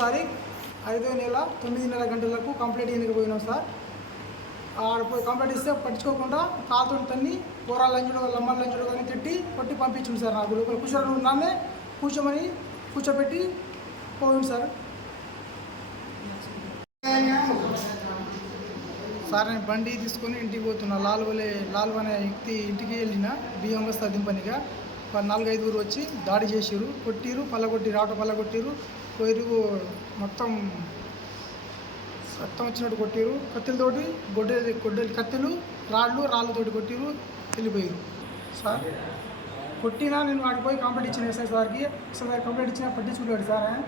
తారీఖు ఐదో నెల తొమ్మిదిన్నర గంటలకు కంప్లీట్ ఎన్నిక పోయినాం సార్? ఆడ పోయి కంప్లీట్ ఇస్తే పట్టించుకోకుండా కాలుతో తన్ని కూరలు లంచుడు లమ్మలు లంచుడు కానీ తిట్టి కొట్టి పంపించింది సార్ నాకు. లోపల కూర్చోని ఉన్నానే కూర్చోమని కూర్చోబెట్టి పోయింది సార్. సార్ నేను బండి తీసుకొని ఇంటికి పోతున్నా. లాల్వలే లాల్వ అనే వ్యక్తి ఇంటికి వెళ్ళిన బియ్యం వస్తా దింపనిగా నాలుగైదుగురు వచ్చి దాడి చేసిరు కొట్టిరు పల్లగొట్టిరు ఆటో పల్లగొట్టిరు పోయిరు మొత్తం రక్తం వచ్చినట్టు కొట్టిరు. కత్తిలతోటి గొడ్డలి గొడ్డలి కత్తెలు రాళ్ళు రాళ్ళతోటి కొట్టిరు వెళ్ళిపోయారు. సార్ కొట్టినా నేను వాడికి పోయి కంప్లైంట్ ఇచ్చిన ఎస్ఐ సార్కి. ఎస్ఐ సార్ కంప్లైంట్ ఇచ్చినా పట్టించుకోలేడు సార్ ఆయన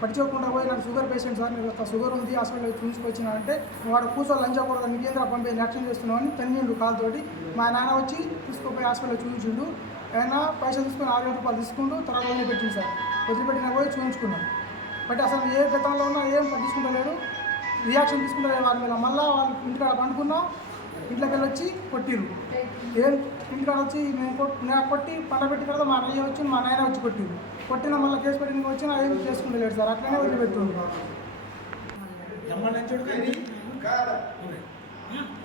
పట్టించుకోకుండా పోయి నాకు షుగర్ పేషెంట్ సార్ నేను ఒక షుగర్ ఉంది హాస్పిటల్ చూసుకొచ్చినా అంటే వాడు కూర్చో లంచకూడదు నీకేంద్ర పంపే యాక్షన్ చేస్తున్నావు అని తన్నిండు కాలుతోటి. మా నాన్న వచ్చి తీసుకుపోయి హాస్పిటల్ చూపించిండు. ఆయన పైసలు తీసుకుని ఆరు వేల రూపాయలు తీసుకుంటూ తర్వాత వదిలిపెట్టింది సార్. వదిలిపెట్టినా పోయి చూపించుకున్నాను బట్ అసలు ఏ గతంలో ఉన్నా ఏం పట్టించుకుంటలేరు రియాక్షన్ తీసుకుంటలేరు వాళ్ళ మీద మళ్ళీ వాళ్ళు ఇంటికాడ పండుకున్నా ఇంట్లోకి వెళ్ళి వచ్చి కొట్టిరు ఏం ఇంటికాడ వచ్చి నేను కొట్ నేను కొట్టి పండబెట్టిన తర్వాత మా అన్నయ్య వచ్చి మా నాయన వచ్చి కొట్టిరు కొట్టిన మళ్ళీ కేసు పెట్టిన వచ్చిన ఏం చేసుకుంటలేడు సార్. అట్లనే వదిలిపెట్టుండ్రు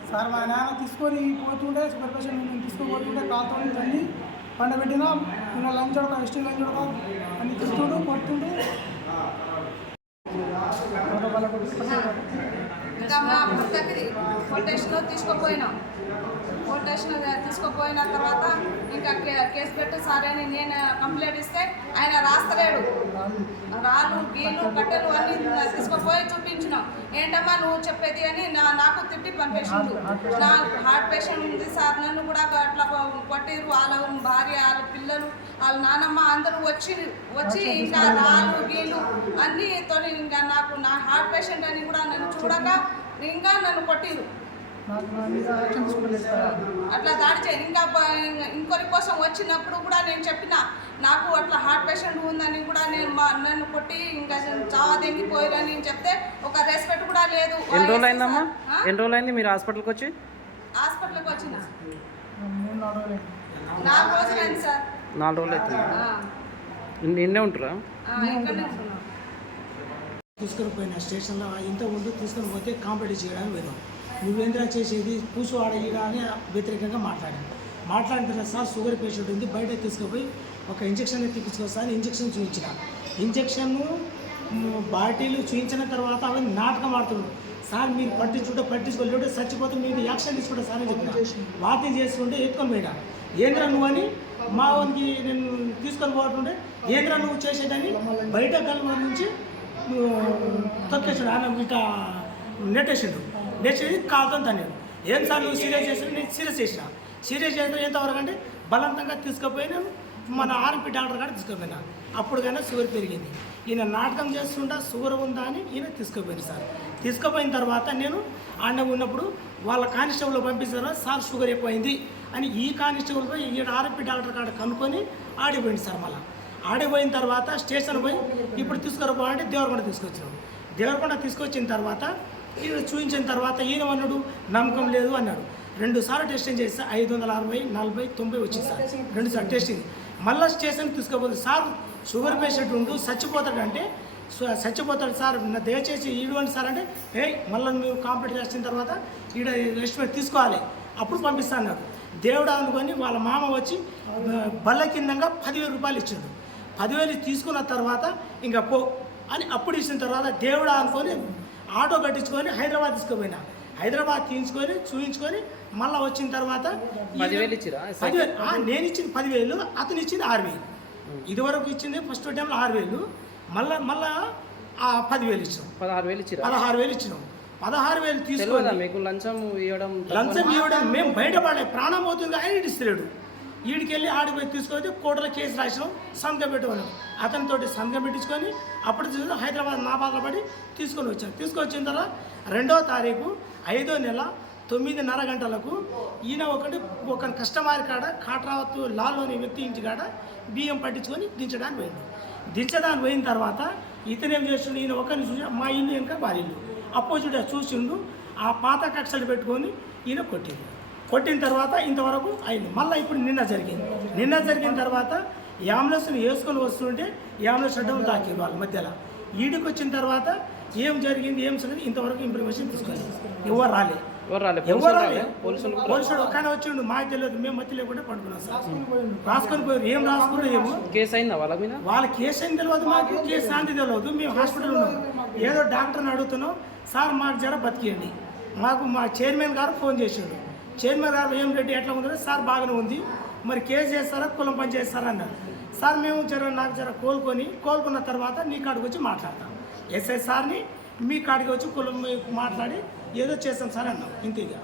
సార్ మా నాన్న తీసుకొని పోతుంటే సూపర్ పేషెంట్ తీసుకుపోతుంటే కాలుతో తల్లి పండబెట్టిన నిన్న లంచ్ ఒక ఎస్టీ లంచ్ ఒక అన్ని తిస్తుండు కొట్టుండు ఆటో ఇంకా మా కొటేషన్ తీసుకుపోయిన తర్వాత ఇంకా కేసు పెట్టి సరే అని నేను కంప్లైంట్ ఇస్తే ఆయన రాస్తలేడు. రాళ్ళు గీలు కట్టెలు అన్నీ తీసుకుపోయి చూపించినాం. ఏంటమ్మా నువ్వు చెప్పేది అని నా నాకు తిట్టి పంపేసిండు. నా హార్ట్ పేషెంట్ ఉంది సార్ నన్ను కూడా అట్లా కొట్టిరు వాళ్ళ భార్య వాళ్ళ పిల్లలు వాళ్ళ నానమ్మ అందరూ వచ్చి వచ్చి ఇంకా రాళ్ళు గీలు అన్నీ తోని ఇంకా నాకు నా హార్ట్ పేషెంట్ అని కూడా నన్ను చూడక ఇంకా నన్ను కొట్టిరు అట్లా దాడి చేయి ఇంకా ఇంకొకరి కోసం వచ్చినప్పుడు కూడా నేను చెప్పిన నాకు అట్లా హార్ట్ పేషెంట్ ఉందని కూడా నేను మా నన్ను కొట్టి ఇంకా చావా దెంగిపోయారని నేను చెప్తే ఒక రెస్పెక్ట్ కూడా లేదు. ఎన్ని రోజులు అయిందమ్మా? ఎన్ని రోజులు అయింది మీరు హాస్పిటల్కి వచ్చి? హాస్పిటల్కి వచ్చిన. నాలుగు రోజులైంది సార్. నాలుగు రోజులు అవుతుంది ఇన్ని ఇన్నే ఉంటారా తీసుకొని పోయిన స్టేషన్లో ఇంత ముందు తీసుకొని పోతే కాంపిటీట్ చేయడానికి పోయినాం. నువ్వేంద్రా చేసేది? కూర్చోవాడ ఆడగిరా అని వ్యతిరేకంగా మాట్లాడాను మాట్లాడిన తర్వాత సార్ షుగర్ పేషెంట్ ఉంది బయట తీసుకుపోయి ఒక ఇంజక్షన్ తెప్పించుకొస్తా అని ఇంజక్షన్ చూపించిన ఇంజక్షన్ బాటిల్ చూపించిన తర్వాత అవి నాటకం ఆడుతున్నాడు సార్ మీరు పట్టించుకుంటే పట్టించుకోలేడు చచ్చిపోతే మీరు యాక్షన్ తీసుకుంటా సార్ అని చెప్పిన. వాకింగ్ చేసుకుంటే ఎత్తుకొని పోయినా. ఏంద్రా నువ్వు అని మా వానికి నేను తీసుకొని పోతుంటే ఏంద్రా నువ్వు చేసేదని బయట కలవ నుంచి తొక్కేసాడు ఆయన ఇంకా నెట్టేసాడు. నెట్టేసి కాలుతో తన్నాడు ఏం సార్ నువ్వు సీరియస్ చేసిన? నేను సీరియస్ చేసిన. సీరియస్ చేయడం ఎంతవరకు అంటే బలవంతంగా తీసుకుపోయి నేను మన ఆర్ఎంపీ డాక్టర్ కాడ తీసుకుపోయినా. అప్పుడు కానీ షుగర్ పెరిగింది. ఈయన నాటకం చేస్తుంటా షుగర్ ఉందా అని ఈయన తీసుకుపోయింది సార్. తీసుకుపోయిన తర్వాత నేను ఆడ ఉన్నప్పుడు వాళ్ళ కానిస్టేబుల్ పంపించారు? సార్ షుగర్ ఎక్కువైంది అని ఈ కానిస్టేబుల్ పోయి ఈయన ఆర్ఎంపీ డాక్టర్ కాడ కనుక్కొని ఆడిపోయింది సార్ మళ్ళీ. ఆడిపోయిన తర్వాత స్టేషన్ పోయి ఇప్పుడు తీసుకురపోవాలంటే దేవరకొండ తీసుకొచ్చినాం. దేవరకొండ తీసుకొచ్చిన తర్వాత ఈయన చూపించిన తర్వాత ఈయన అన్నాడు నమ్మకం లేదు అన్నాడు. రెండు సార్లు టెస్టింగ్ చేస్తే ఐదు వందల అరవై నలభై తొంభై వచ్చింది సార్. రెండు సార్లు టెస్టింగ్ మళ్ళీ స్టేషన్ తీసుకుపోతుంది సార్ షుగర్ పేషెంట్ ఉండు చచ్చిపోతాడంటే చచ్చిపోతాడు సార్. దయచేసి ఇటువంటి సార్ అంటే ఏ మళ్ళీ మీరు కాంప్లీట్ చేసిన తర్వాత ఈడ ఎస్టిమేట్ తీసుకోవాలి. అప్పుడు పంపిస్తా అన్నాడు. దేవుడు అనుకొని వాళ్ళ మామ వచ్చి బల్ల కిందంగా పదివేల రూపాయలు ఇచ్చాడు. పదివేలు తీసుకున్న తర్వాత ఇంకా పో అని అప్పుడు ఇచ్చిన తర్వాత దేవుడా అనుకొని ఆటో కట్టించుకొని హైదరాబాద్ తీసుకుపోయినా. హైదరాబాద్ తీసుకొని చూపించుకొని మళ్ళీ వచ్చిన తర్వాత పదివేలు నేను ఇచ్చింది పదివేలు అతను ఇచ్చింది ఆరు వేలు ఇదివరకు ఇచ్చింది ఫస్ట్ టైంలో ఆరు వేలు మళ్ళా మళ్ళా ఆ పదివేలు ఇచ్చినాం. పదహారు వేలు ఇచ్చిరా? పదహారు వేలు ఇచ్చినాం. పదహారు వేలు తీసుకొని మీకు లంచం ఇవ్వడం? లంచం ఇవ్వడం మేము బయటపడే ప్రాణం పోతుంది ఆయన ఇడిస్తలేడు. ఈడికి వెళ్ళి ఆడిపోయి తీసుకొని కోర్టులో కేసు రాసినాం సంతకం పెట్టుకున్నాం. అతనితోటి సంతకం పెట్టించుకొని అప్పుడు చూసి హైదరాబాద్ నాబాద్లో పడి తీసుకొని వచ్చాం. తీసుకొచ్చిన తర్వాత రెండో తారీఖు ఐదో నెల తొమ్మిదిన్నర గంటలకు ఈయన ఒకటి ఒక కస్టమర్ కాడ కాట్రావత్తు లాల్లోని వ్యక్తి ఇంటి కాడ బియ్యం పట్టించుకొని దించడానికి పోయింది. దించడానికి పోయిన తర్వాత ఇతనేం చేస్తుండే ఈయన ఒకరిని చూసి మా ఇల్లు ఇంకా వారి ఇల్లు. అపోజిట్ చూసిండు ఆ పాత కక్షలు పెట్టుకొని ఈయన కొట్టింది కొట్టిన తర్వాత ఇంతవరకు అయింది. మళ్ళీ ఇప్పుడు నిన్న జరిగింది. నిన్న జరిగిన తర్వాత ఈ అంబులెన్స్ని వేసుకొని వస్తుంటే ఈ అంబులెన్స్ అడ్డం తాకింది వాళ్ళ మధ్యలో. ఈడికి వచ్చిన తర్వాత ఏం జరిగింది ఏం సంగతి ఇంతవరకు ఇన్ఫర్మేషన్ తీసుకోలేదు. ఎవరు రాలే. ఎవరు రాలే? పోలీసులు ఒక్కనే వచ్చిండు మాకు తెలియదు మేము మధ్య లేకుండా పడుకున్నాం సార్. రాసుకొని పోయారు. ఏం రాసుకున్నా ఏమో. కేసు అయిందా వాళ్ళ మీద? వాళ్ళ కేసు ఏం తెలియదు మాకు? కేసు శాంతి తెలియదు మేము హాస్పిటల్ ఉన్నాం. ఏదో డాక్టర్ని అడుగుతున్నాం. సార్ మాకు జర బతికియండి. మాకు మా చైర్మన్ గారు ఫోన్ చేశాడు చైర్మన్ గారు ఏం రెడ్డి ఎట్లా ఉందంటే సార్ బాగానే ఉంది. మరి కేసు చేస్తారా కులం పని చేస్తారా అన్నారు. సార్ మేము జర నాకు జర కోలుకొని కోలుకున్న తర్వాత నీ కాడికి వచ్చి మాట్లాడతాం. ఎస్ఐ సార్ని మీ కాడికి వచ్చి కులం మాట్లాడి ఏదో చేస్తాం సార్ అన్నాం. ఇంతేగా